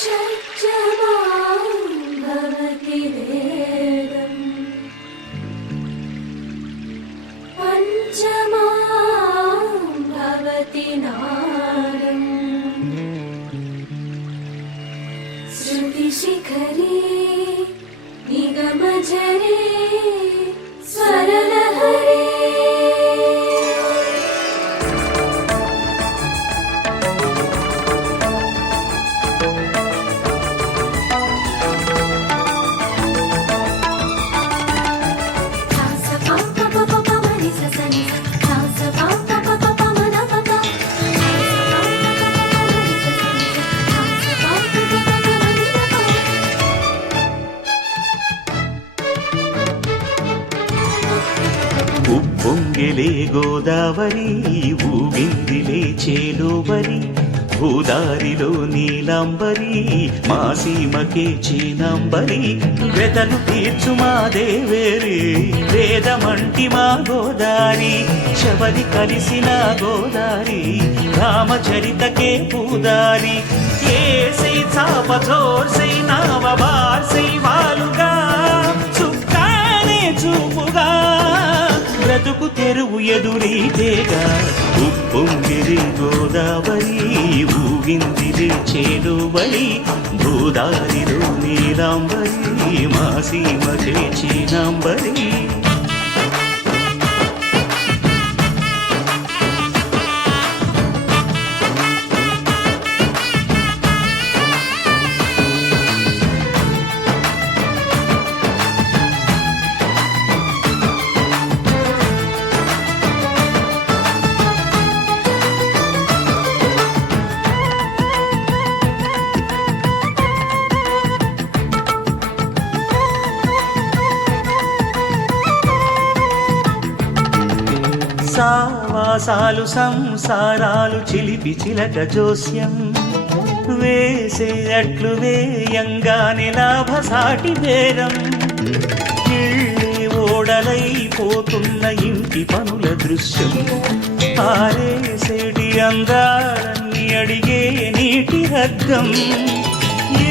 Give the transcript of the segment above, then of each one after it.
షట్జమాం భవతి వేదం పంచమాం భవతి నాదం శృతిశిఖరే నిగమజరే స్వరలహరే ఉప్పొంగిలే గోదావరి ఊగిందిలే చేలోబరి భూదారిలో నీలాంబరి మా సీమకే చీనాంబరి వెతలు తీర్చు మా దేవేరి వేదమంటి మా గోదారి శబరి కలిసిన గోదారి రామచరితకే పూదారి ఏసై చాప జోర్సై నావ బార్సై వాలుగా చుక్కానే చూపుగా బ్రతుకు తెరువు ఎదురీతేగా ఉప్పొంగిరి గోదావరి ఊగిందిరి చేలువరి భూదారిలో నీలాంబరి మా సీమకే చీనాంబరి సావాసాలు సంసారాలు చిలిపి చిలక జోస్యం వేసే అట్లు వేయంగానే లాభసాటి బేరం ఇళ్ళే ఓడలైపోతున్న ఇంటి పనుల దృశ్యం ఆరేసేటి అందాలన్నీ అడిగే నీటి హద్దం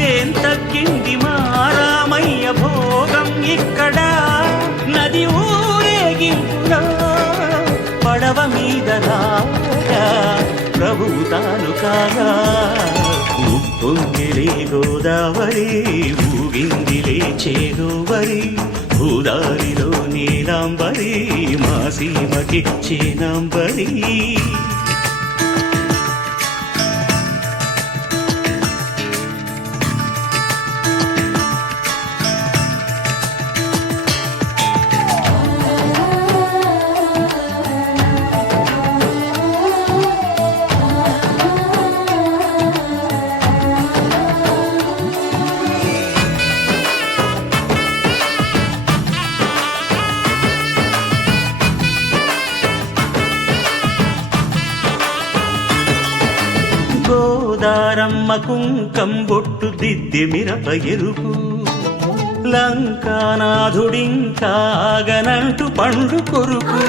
ఏం తగ్గింది మా రామయ్య భోగం ఇక్కడ నది ఊరేగింపులో పడవ మీద రాగా ప్రభువు తాను కాగా ఉప్పొంగిలే గోదావరి ఊగిందిలే చేలోవరి భూదారిలో నీలాంబరి మా సీమకి చీనాంబరి గోదారమ్మ కుంకం బొట్టు దిద్ది మిరప ఎరుపు లంకానాథుడింకాగనంటూ పండు కొరుకు